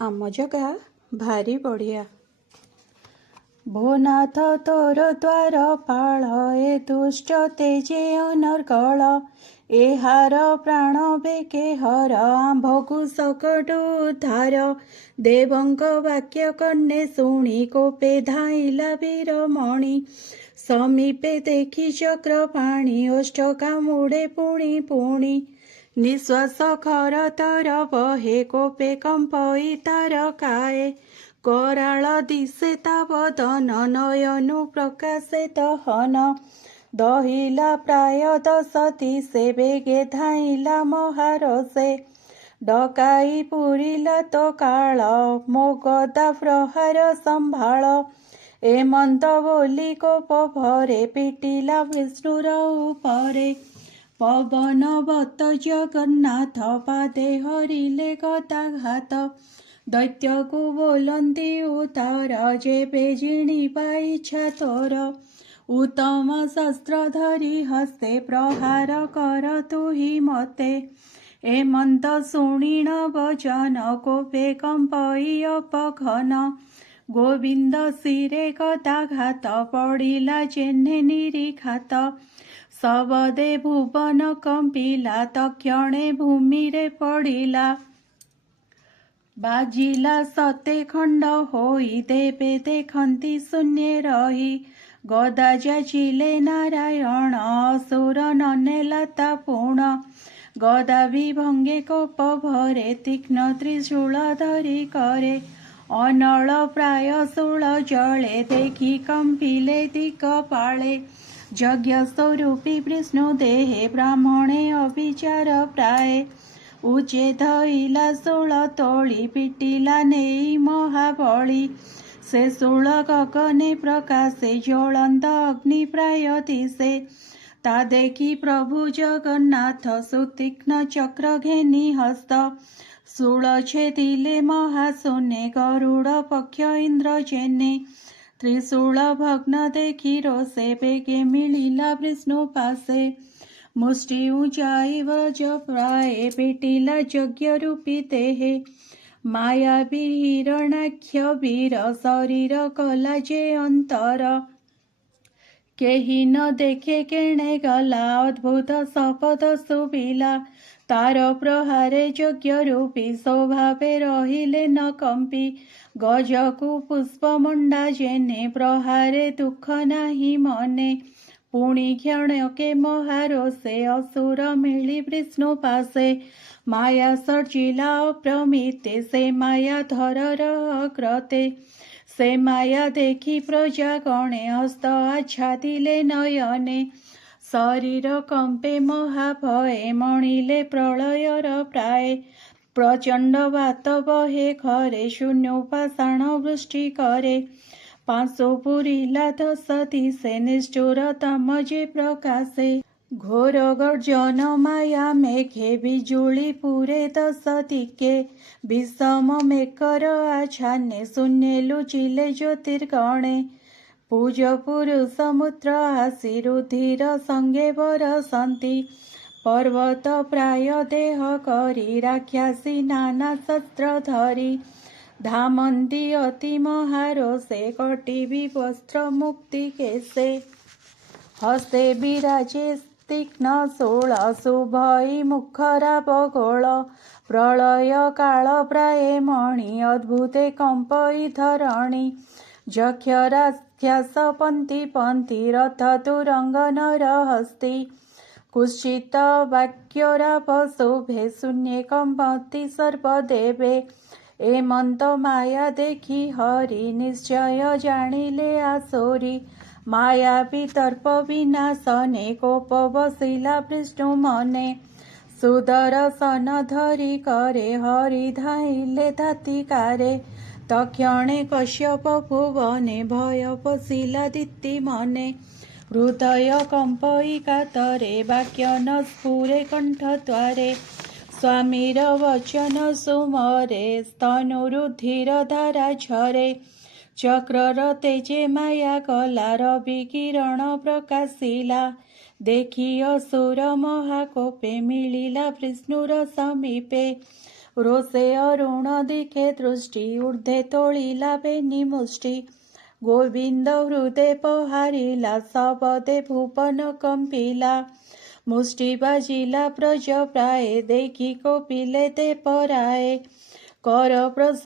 ଆମ ଜଗା ଭାରି ବଢ଼ିଆ। ଭୋନାଥ ତୋର ଦ୍ୱାର ପାଳ, ଏ ଦୁଷ୍ଟ ତେଜେ ଅନର୍ଗଳ। ଏହାର ପ୍ରାଣ ବେକେ ହର, ଆମ୍ଭକୁ ସକଟୁ ଉଦ୍ଧାର। ଦେବଙ୍କ ବାକ୍ୟ କର୍ଣ୍ଣେ ଶୁଣି, କୋପେ ଧାଇଲା ବୀରମଣି। ସମୀପେ ଦେଖି ଚକ୍ର ପାଣି, ଓଷ୍ଠ କାମୁଡ଼େ ପୁଣି ପୁଣି। ନିଶ୍ୱାସ ଖର ତର ବହେ, କୋପେ କମ୍ପଇ ତାର କାଏ। କରାଳ ଦିଶେ ତା ବଦନ, ନୟନୁ ପ୍ରକାଶେ ଦହନ। ଦହିଲା ପ୍ରାୟ 10 ଦିଶେ, ବେଗେ ଧାଇଲା ମହାରସେ। ଡକାଇ ପୁରିଲା ତ କାଳ, ମୋ ଗଦା ପ୍ରହାର ସମ୍ଭାଳ। ଏମନ୍ତ ବୋଲି କୋପ ଭରେ, ପିଟିଲା ବିଷ୍ଣୁର ଉପରେ। ପବନବତ ଜଗନ୍ନାଥ, ପାଦେ ହରିଲେ ଗଦାଘାତ। ଦୈତ୍ୟକୁ ବୋଲନ୍ତି ଉତ୍ତର, ଯେବେ ଜିଣିବା ଇଚ୍ଛା ତୋର। ଉତ୍ତମ ଶସ୍ତ୍ର ଧରି ହସ୍ତେ, ପ୍ରହାର କର ତୁହି ମତେ। ଏମନ୍ତ ଶୁଣିଣ ବଚନ, କୋପେ କମ୍ପଇ ଅପଘନ। ଗୋବିନ୍ଦ ଶିରେ ଗଦାଘାତ, ପଡ଼ିଲା ଯେହ୍ନେ ନିରୀଘାତ। ଶବଦେ ଭୁବନ କମ୍ପିଲା, ତକ୍ଷଣେ ଭୂମିରେ ପଡ଼ିଲା। ବାଜିଲା ସତେ ଖଣ୍ଡ ହୋଇ, ଦେବେ ଦେଖନ୍ତି ଶୂନ୍ୟେ ରହି। ଗଦା ଯାଚିଲେ ନାରାୟଣ, ଅସୁର ନନେଲା ତା ପୁଣ। ଗଦା ବିଭଙ୍ଗେ କୋପ ଭରେ, ତୀକ୍ଷ୍ଣ ତ୍ରିଶୂଳ ଧରି କରେ। ଅନଳ ପ୍ରାୟ ଶୂଳ ଜଳେ, ଦେଖି କମ୍ପିଲେ ଦିଗପାଳେ। ଯଜ୍ଞ ସ୍ୱରୂପୀ ବିଷ୍ଣୁ ଦେହେ, ବ୍ରାହ୍ମଣେ ଅବିଚାର ପ୍ରାୟେ। ଉଚ୍ଛେଦଇଲା ଶୂଳ ତୋଳି, ପିଟିଲା ନେଇ ମହାବଳୀ। ସେ ଶୂଳ ଗଗନେ ପ୍ରକାଶେ, ଜ୍ୱଳନ୍ତ ଅଗ୍ନି ପ୍ରାୟ ଦିଶେ। ତା ଦେଖି ପ୍ରଭୁ ଜଗନ୍ନାଥ, ସୁତୀକ୍ଷ୍ଣ ଚକ୍ର ଘେନି ହସ୍ତ। ଶୂଳ ଛେଦିଲେ ମହାଶୂନ୍ୟେ, ଗରୁଡ଼ ପକ୍ଷ ଇନ୍ଦ୍ର ଯେନେ। ତ୍ରିଶୂଳ ଭଗ୍ନ ଦେଖି ରୋଷେ, ବେଗେ ମିଳିଲା ବିଷ୍ଣୁ ପାଶେ। ମୁଷ୍ଟି ଉଞ୍ଚାଇ ବ୍ରଜ ପ୍ରାଏ, ପିଟିଲା ଯଜ୍ଞ ରୂପୀ ଦେହେ। ମାୟାବୀ ହିରଣାକ୍ଷ ବୀର, ଶରୀର କଲା ଯେ ଅନ୍ତର। କେହି ନ ଦେଖେ କେଣେ ଗଲା, ଅଦ୍ଭୁତ ଶପଥ ଶୁଭିଲା। ତାର ପ୍ରହାରେ ଯଜ୍ଞ ରୂପୀ, ସ୍ୱଭାବେ ରହିଲେ ନ କମ୍ପି। ଗଜକୁ ପୁଷ୍ପମଣ୍ଡା ଯେନେ, ପ୍ରହାରେ ଦୁଃଖ ନାହିଁ ମନେ। ପୁଣି କ୍ଷଣକେ ମହାରୋଷେ, ଅସୁର ମିଳି ବିଷ୍ଣୁ ପାଶେ। ମାୟା ସର୍ଜିଲା ଅପ୍ରମିତେ, ସେ ମାୟା ଧରର ଅଗ୍ରତେ। ସେ ମାୟା ଦେଖି ପ୍ରଜାଗଣେ, ହସ୍ତ ଆଚ୍ଛାଦିଲେ ନୟନେ। ଶରୀର କମ୍ପେ ମହାଭୟେ, ମଣିଲେ ପ୍ରଳୟର ପ୍ରାଏ। ପ୍ରଚଣ୍ଡ ବାତ ବହେ ଘରେ, ଶୂନ୍ୟ ପାଷାଣ ବୃଷ୍ଟି କରେ। ପାଂଶୁ ପୁରିଲା 10 ଦିଶେ, ନିଷ୍ଠୁର ତମ ଯେ ପ୍ରକାଶେ। ଘୋର ଗର୍ଜନ ମାୟା ମେଘେ, ବିଜୁଳି ପୁରେ 10 ଦିକେ। ବିଷମ ମେଘର ଆଚ୍ଛାନ୍ନେ, ଶୂନ୍ୟେ ଲୁଚିଲେ ଜ୍ୟୋତିର୍ଗଣେ। ପୂଜ ପୁରୁଷ ମୂତ୍ର ଆସି, ରୁଧିର ସଙ୍ଗେ ବରସନ୍ତି। ପର୍ବତ ପ୍ରାୟ ଦେହ କରି, ରାକ୍ଷସୀ ନାନା ଶସ୍ତ୍ର ଧରି। ଧାମନ୍ତି ଅତି ମହାରୋଷେ, କଟିବି ବସ୍ତ୍ର ମୁକ୍ତି କେଶେ। ହସ୍ତେ ବିରାଜେ ତୀକ୍ଷ୍ଣ ଶୂଳ, ଶୁଭଇ ମୁଖରାବ ଗୋଳ। ପ୍ରଳୟ କାଳ ପ୍ରାଏ ମଣି, ଅଦ୍ଭୁତେ କମ୍ପଇ ଧରଣୀ। ଯକ୍ଷ ରାକ୍ଷସ ପନ୍ତି ପନ୍ତି, ରଥ ତୁରଙ୍ଗ ନର ହସ୍ତି। କୁତ୍ସିତ ବାକ୍ୟରାପ ଶୁଭେ, ଶୂନ୍ୟେ କମ୍ପନ୍ତି ସର୍ବଦେବେ। ଏମନ୍ତ ମାୟା ଦେଖି ହରି, ନିଶ୍ଚୟ ଜାଣିଲେ ଆସୋରି। ମାୟା ବିତର୍ପ ବିନାଶନେ, କୋପ ବସିଲା ବିଷ୍ଣୁ ମନେ। ସୁଦର୍ଶନ ଧରି କରେ, ହରି ଧାଇଲେ ଧାତିକାରେ। ତକ୍ଷଣେ କଶ୍ୟପ ଭୁବନେ, ଭୟ ପଶିଲା ଦିତି ମନେ। ହୃଦୟ କମ୍ପଇ କାତରେ, ବାକ୍ୟ ନ ସ୍ଫୁରେ କଣ୍ଠ ଦ୍ୱାରେ। ସ୍ୱାମୀର ବଚନ ସୁମରେ, ସ୍ତନୁ ରୁଧିର ଧାରା ଝରେ। ଚକ୍ରର ତେଜେ ମାୟା ଗଲା, ରବି କିରଣ ପ୍ରକାଶିଲା। ଦେଖି ଅସୁର ମହାକୋପେ, ମିଳିଲା ବିଷ୍ଣୁର ସମୀପେ। ରୋଷେ ଅରୁଣ ଦିଖେ ଦୃଷ୍ଟି ଊର୍ଦ୍ଧ୍ୱେ ତୋଳିଲା ବେନି ମୁଷ୍ଟି ଗୋବିନ୍ଦ ହୃଦେ ପହାରିଲା ଶବଦେ ଭୁବନ କମ୍ପିଲା ମୁଷ୍ଟି ବାଜିଲା ବ୍ରଜ ପ୍ରାଏ ଦେଖି କୋପିଲେ ଦେବରାଏ କର